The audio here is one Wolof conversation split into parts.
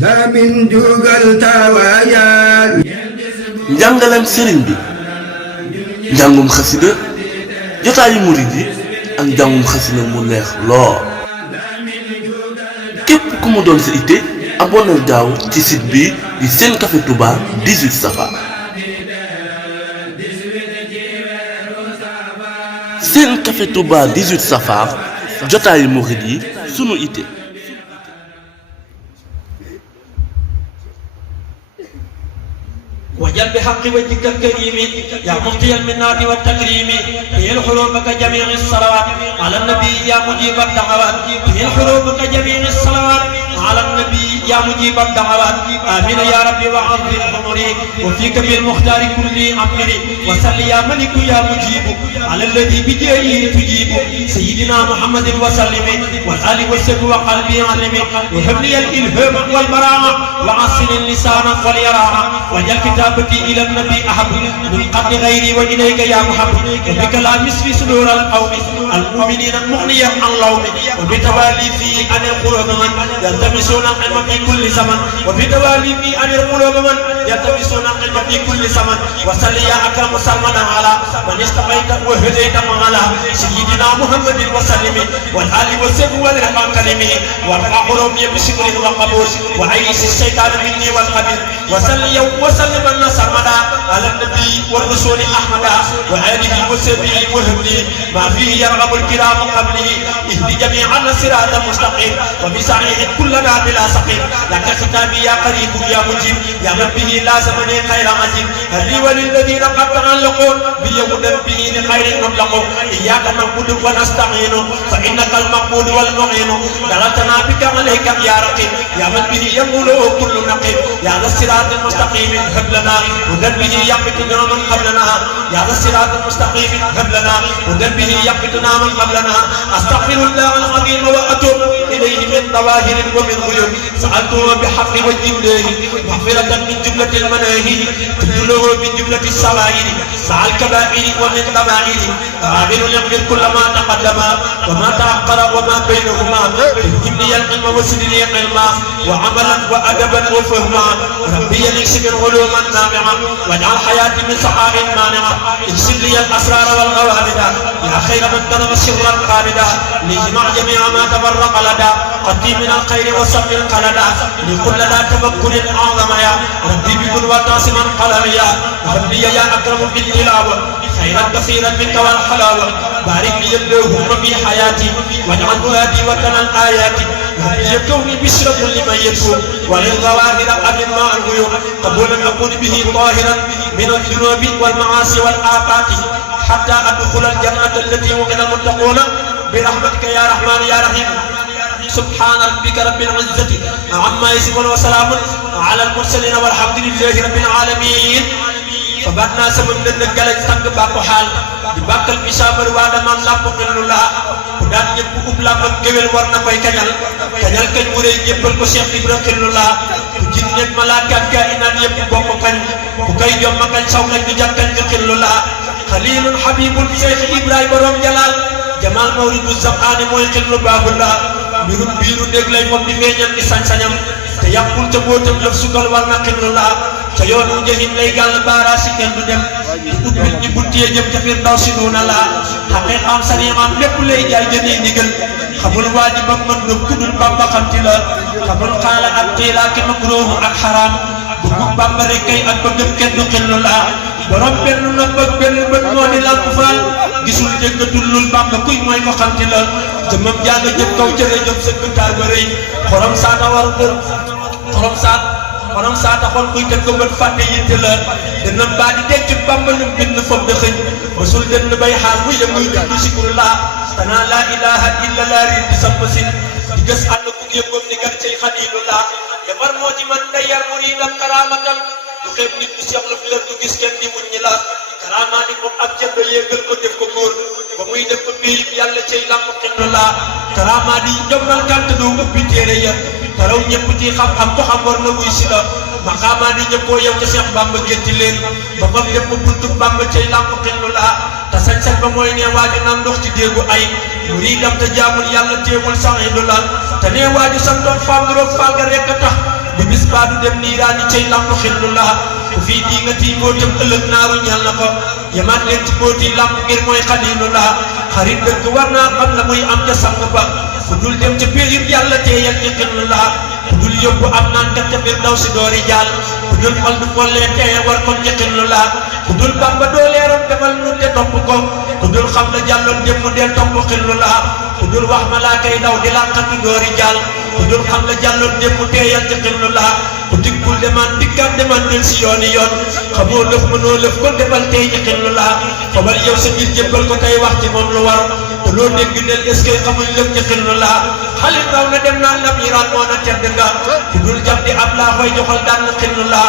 lamin jugal tawaaya njàngalem sëriñ bi njàngum xasida jotaayu murid yi ak njàngum xasida mu neex lool képp ku mu doon sa itte abonné gaaw ci site bi di Sen Café Touba 18 Safar Sen Café Touba 18 Safar jotaayu murid yi sunu itte وجل بحق وجهك الكريم يا مفتي المنات والتكريم هي الحروب كجميع الصلوات على النبي يا مجيب الدعوات هي الحروب كجميع الصلوات على النبي يا مجيب الدعوات آمين يا ربي وعظم عمري وفيك بالمختار كل أمري وصل يا ملك يا مجيب على الذي بجاهه تجيب سيدنا محمد وسلم والآل والسب وقلبي علم وهب لي الإلهام والبراءة وعصر اللسان واليراءة وجل كتابتي إلى النبي أحب من قبل غيري وإليك يا محمد وبك لا مسفي صدور القوم المؤمنين مغنيا عن لوم وبتوالي في أن القلوب من يلتمسون العلم في كل زمن وبتوالي في أن القلوب من يلتمسون العلم في كل زمن وصل يا أكرم سلمنا على من استقيت وهديت على سيدنا محمد وسلم والآل والسب والرحمن كلمه وارفع قلوبي بشكر وقبول وعيش الشيطان مني والقبيل وصل يوم وسلم النصر مدى على النبي والرسول أحمد وآله وسبه وهبلي ما فيه يرغب الكرام قبله اهدي جميعنا الصراط المستقيم وبسعيه كلنا بلا سقيم لك ختامي يا قريب يا مجيب يا من به لازمني خير عجيب هدي وللذين قد تعلقوا بيوم به لخير نطلقوا إياك نعبد ونستعين فإنك المقبول والمعين دلتنا بك عليك يا رقيب يا من به يمول كل نقيب يا ذا الصراط المستقيم هب لنا وذل به يقبتنا من قبلنا يا ذا الصراط المستقيم هب لنا وذل به يقبتنا من قبلنا أستغفر الله العظيم وأتوب إليه من ظواهر ومن غيوب سألته بحق وجه الله مغفرة من جملة المناهي تدله من جملة السوائل مع الكبائر ومن ضمائر غافر يغفر كل ما تقدم وما تأخر وما بينهما الهم لي العلم وسد لي علما وعملا وأدبا وفهما ربي يكسب علوما نافعة واجعل حياتي من سحاب مانعة اكسب لي الأسرار والغوامد يا خير من طلب سرا خالدا ليجمع جميع ما تفرق لدى قدي من الخير وصف القلدا لكل لا تفكر أعظم يا ربي بكل وتاسما قلم يا ربي يا أكرم بالتلاوة خيرا كثيرا منك والحلاوة بارك لي اللهم في حياتي واجعل هادي وطن الآيات ربي كوني بشرة لمن يتوب وللظواهر أمن مع الغيوب قبولا أكون به طاهرا من الذنوب والمعاصي والآفات حتى أدخل الجنة التي وعد المتقون برحمتك يا رحمن يا رحيم سبحان ربك رب العزة عما يصفون وسلام على المرسلين والحمد لله رب العالمين فبعدنا سبب ننقل تنق باكو حال di bakkal bi sabar waada man lamp xellu laa ku daan ñëpp ub làmbam géwél war na koy kañal kañal kañ mu rëy ñëppal ko Cheikh Ibra xellu laa ku jinneeg malaaka ak gaa inaan yëpp bokk kañ ku koy jom ma kañ saw nañ du jàkkañ nga xellu laa xalilun habibun Cheikh Ibrahima borom jalal jamal mawridu zamani mooy xellu baabu laa mbirum biiru dégg lay moom di feeñal di sañ-sañam te yàqul te bootam lëf sugal war na xellu laa ca yoonu njëhin lay gàll baara si kenn du dem di ubbil ñi buntee jëm ca fiir ndaw si nuuna laa xaqiiqam sariimam lépp lay jaay jënee ndigal xamul waaji ba mën na kudul Bamba xamti la xamul xaala ak xiilaa ki makruuhu ak xaraam bëggu Bamba rek kay ak bëggam kenn du xellu laa borom benn nopp ak benn bët moo di làmp faal gisul jëggatul lul Bamba kuy mooy ko xamti la jëmam jàng jëm kaw jëre jëm sëgg taar ba rëy xorom saata war dër xorom saata xol kuy tëgg bët fàtte yitte la dënnam baa di denc Bamba lu bind foog da xëñ masul dënn bay xaal muy dem muy dund sikur laa tanaa laa ilaha illa laa riir di samp sin di gës ànd ku yëngoom ni gar cay xalilu laa defar moo ci man day yar muridam karaamatam du xeeb nit du seexlu fi la du gis kenn di wuññi la karaamaa ni moom ak jënd yéegal ko def ko góor ba muy def ko biir yàlla cay làmp xellu laa karaamaa di jommal kànt du ubbi téere ya taraw ñëpp ci xam-xam ko xam war na wuy si la maqaamaa di ñëppoo yow ca Seex Bamba gétti leen ba fam lépp buntu Bamba cay làmp xellu laa te sañ-sañ ba mooy ne waaju naan ndox ci déggu ay muridam te jaamul yàlla téewul saxidu la te ne waaju sam doon faam duroog faal ga rekk a tax baadu dem niiraani cay lamp xillu la ku fii di nga tii mbootam ëllëg naaru ñal na ko yamaat leen ci mbooti lamp ngir mooy xalilu la xarit dëgg war naa xam la muy am ca sang ba ku dul dem ca péexib yàlla teeyal ci xillu la ku dul yóbbu am naan kat ca biir daw si doori jàll ku dul xol du follee teeye war kon ci xillu la ku dul bamba doo leeroon defal nu te topp ko ku dul xam la jàlloon dem mu del topp xillu la ku dul wax malaaka yi daw di làqatu doori jàll ku dul xam la jàlloon dem mu teeyal ci xillu la ku dikkul demaan dikkaat demaan del si yooni yoon xamoo lëf mënoo lëf kon defal tey ci xillu la xobal yow sa biir jébbal ko tey wax ci moom lu war te loo dégg nel est-ce que xamuñ lëf ci xillu la xalit raw na dem naan lam yiraan moo na tedd nga ku dul jam di ab laa koy joxal daan na xillu la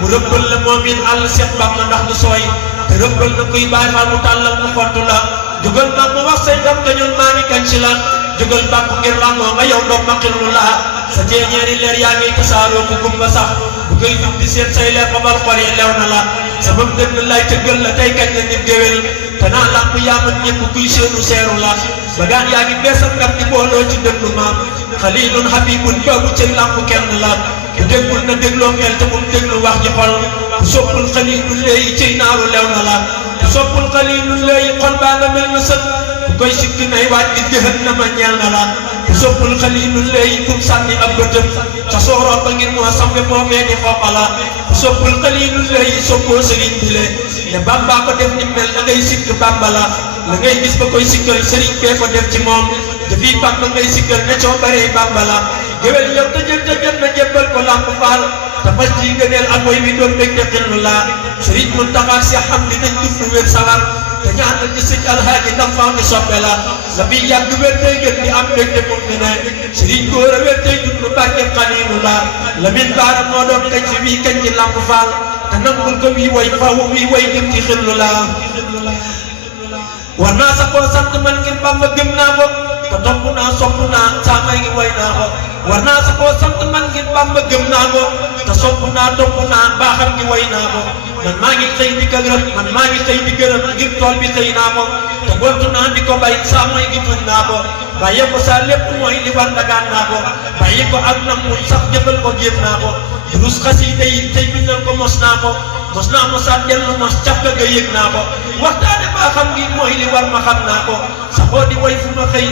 mu rëbbal la moom it àll seet bam na ndax du sooy te rëbbal na kuy bàyyi faal mu tàllal mu xottu la jógal bam mu wax say ndam te ñun maa ngi kañ si la jógal bam ngir ràngoo nga yow ndox ma xillu la sa jeeñeeri leer yaa ngi tasaaroo ku gumba sax bu ngay jub di seet say leer xobal xol yi lew na la sama dëgg lay tëggal la tey kañ la nit géwél te naa làmp yaa man ñëpp kuy seenu seeru la bagaan yaa ngi beesal ngam di booloo ci dëglu maam xalilun habibun boobu cay làmp kenn la ku déggul na dégloo ngel te mun déglu wax ji xol ku soppul xalilun léegi cay naaru lew na la ku soppul xalilun léegi xol baa nga mel na sët ku koy sikk nay waaj di jëhën na ma ñeel na la ku soppul xalilun léegi kum sànni ab bëtëm ca sooroon ba ngir moo sampe moo meeni xoqala ku soppul xalilun léegi soppoo sëriñ bi le ne bamba ko def ni mel na ngay sikk bamba la la ngay gis ba koy sikkal sëriñ bee ko def ci moom dafiy bamba ngay sikkal ne coo baree bamba la géwél yow te jël na jébbal ko lamp faal te fas ji ngëneel ak way wi doon bég te xillu la sëriñ Muntaxa si xam li nañ dund wér sawar te ñaanal ci sëñ alhaaji ndam faaw ni soppe la la fiy yàgg wér tey gën di am bég te mun ne sëriñ góor a wér tey dund barke xalilu la la min baara moo doon kañ fi wii kañ ci lamp faal te nangul ko wii way faaw wii way jëm ci xillu la war naa sa koo sant man ngir bamba gëm naa ko te topp naa sopp naa saa may ngi way naa ko war naa sa koo sant man ngir bamba gëm naa ko te sopp naa topp naa baaxam ngi way naa ko man maa ngi xëy di gërëm man maa ngi xëy di gërëm ngir tool bi xëy naa ko te gontu naa di ko bay saa may ngi tuub naa ko bàyyi ko saa lépp mooy li war dagaan naa ko bàyyi ko ak nam muñ sax jëfal ko génn naa ko durus xasida yi tey bindal ko mos naa ko mos naa mosaat dellu mos caf ga yëg naa ko waxtaane baaxam gi mooy li war ma xam naa ko saxoo di way fu ma xëy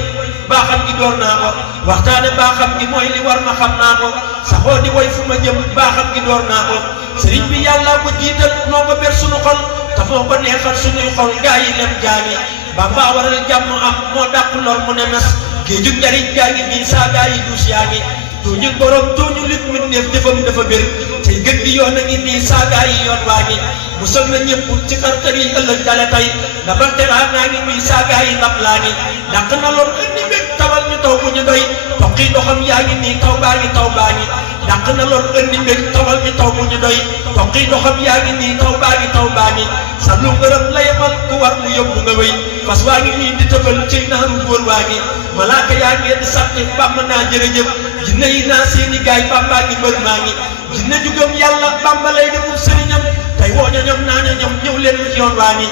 baaxam gi door naa ko waxtaane baaxam gi mooy li war ma xam naa ko saxoo di way fu ma jëm baaxam gi door naa ko sëriñ bi yàlla ko jiital moo ko ber sunu xol te moo ko neexal sunuy xol gaa yi lem jaani Bamba waral jàmm am moo dàq lor mu ne mes géejug njariñ gaa ngi nii saa gaa yi duus yaa ngi tooñu borom tooñu lit min neef jëfam dafa bir tey gën gi yoon a ngi nii saa gaa yi yoon waa ngi musal na ñëpp ci xartar yi ëllëg dale tey ndabal teraa naa ngi nii saa gaa yi ndab laa ngi dàq na lor indi mbég tawal ñu taw bu ñu doy toqi doxam yaa ngi nii taw baa ngi taw baa ngi dàq na lor indi mbég tawal ñu taw bu ñu doy toqi doxam yaa ngi nii taw baa ngi taw baa ngi sa lu ngërëm la yemal ku war mu yóbbu nga wéy fas waa ngi nii di tëbal ci naaru góor waa ngi malaaka yaa ngi di sant bàmm naa jërëjëf jinne yi naa seeni gaay bàmbaa ngi mbër maa ngi jinne jugam yàlla bàmba lay defub sëriñam tey woo ñoñom naa ñoñom ñëw leen ci yoon waa ngi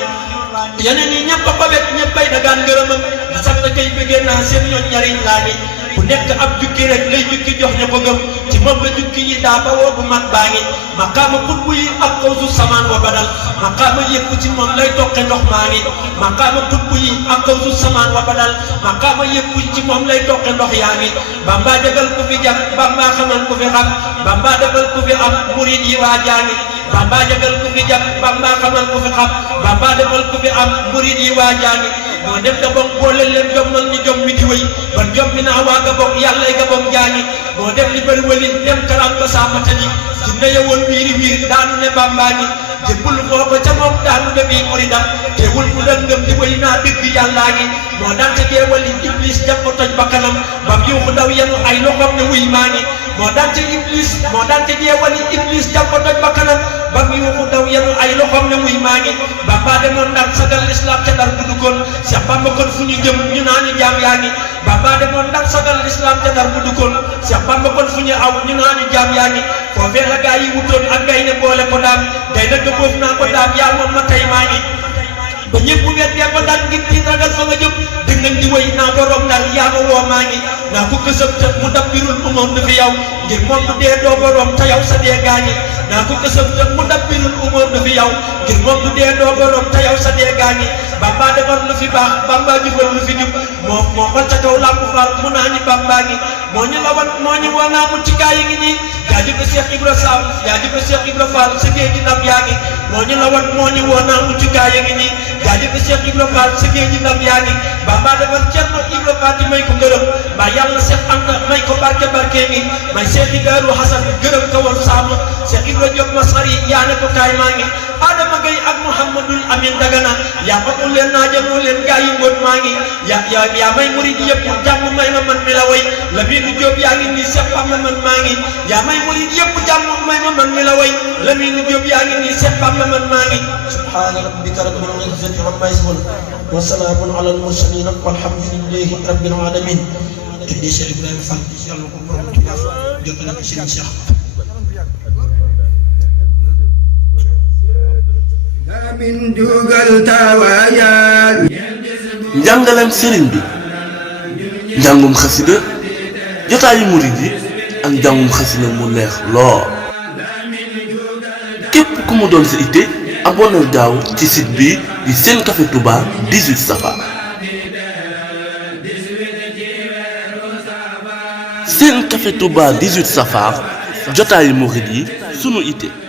yeneen yi ñëpp a ko wet ñëppay dagaan ngërëmam di sant kay bëggee naa seen ñoon ñariñ laa ngi ku nekk ab jukki rek lay jukki jox ña ko gëm ci moom la jukki yi daa ba woo bu mag baa ngi maqaama xutbu yi ak kawsu samaan wa badal maqaama yëpp ci moom lay toqe ndox maa ngi maqaama xutbu yi ak kawsu samaan wa badal maqaama yëpp ci moom lay toqe ndox yaa ngi bamba jagal ku fi jag bamba xamal ku fi xam bamba defal ku fi am murid yi waa jaa ngi bamba jagal ku fi jag bamba xamal ku fi xam bamba defal ku fi am murid yi waa jaa ngi moo dem Gabon boole leen jommal ñu jom mi di wéy ban jom mi naa waa Gabon yàllay Gabon jaani moo dem li bëri wëli dem karam ba saamatani jinne yowoon wiiri wiiri daanu ne bambaa ngi jébbul moo ko ca moom daanu ne bii murida teewul mu dëngëm di wéy naa dëgg yàllaa ngi moo daan ca jeewali iblis jam ko toj ba kanam bam yuuxu daw yenu ay loxoom ne wuy maa ngi moo daan ca jeewali iblis jam ko toj ba kanam bam yuuxu daw yenu ay loxoom ne wuy maa ngi Bamba demoon Ndar sagal islam ca Ndar bu duggoon Cheikh Bamba kon fu ñu jëm ñu naa ñu jaam yaa ngi Bamba demoon Ndar sagal islam ca Ndar bu duggoon Cheikh Bamba kon fu ñu aw ñu naa ñu jaam yaa ngi foofee la gaa yi wutoon ak gay ne boole ko daam gay nag boof naa ko daam yaa moom ma tey maa ngi ba ñëpp weddee ko daan ngir ci ragal fa nga jëm ngir nañ di wéy naa borom Ndar yaa ma woo maa ngi naa ko gësëm te mu dabbirul umoom du fi yow ngir moom du dee doo borom te yow sa dee gaañi naa ko gësëm te mu dabbirul umoom du fi yow ngir moom du dee doo borom te yow sa dee gaañi Bamba defar lu fi baax Bamba jubal lu fi jub moo man ca kaw làmp faal mu naa ñi Bamba ngi moo ñu la wan moo ñu woo naa mu ci gaa yi ngi nii jaajëf Cheikh Ibra Sam jaajëf Cheikh Ibra Fall sa géej gi ndam yaa ngi moo ñu la wan moo ñu woo naa mu ci gaa yi ngi nii jaajëf Cheikh Ibra Fall sa géej gi ndam yaa ngi Bamba defar Cerno Ibra Faati may ko ngërëm mbaa yàlla Cheikh Anta may ko barke ngi may Cheikh Daaru Hasan gërëm ka woon saamu Cheikh Ibra Diop Masari yaa ne ko kaay maa ngi Adama Gaye ak Mouhamadul Amin Dagana yaa xamul leen naa jamoo leen gaa yi mbóot maa ngi yaa may murid yëpp jàmm may ma man mi la way la bii nu Jóob yaa ngi nii Seex Bamba man maa ngi yaa may murid yëpp jàmm may ma man mi la way la bii nu Jóob yaa ngi nii Seex Bamba man maa ngi subhaana rabbika rabbil izzati ammaa yasifuun wa salaamun alal mursaliin walhamdulillahi rabbil aalamiin di Cheikh Ibrahima Fall yàlla ko borom ci jotale ko Serigne Cheikh min jugal tawaayaan njàngaleem sëriñ bi njàngum xasida jotaayu murid yi ak njàngum xasida mu neex lool képp ku mu doon sa itte aboneel gaaw ci site bi di Sen Café Touba 18 Safar Sen Café Touba 18 Safar jotaayu murid yi sunu itte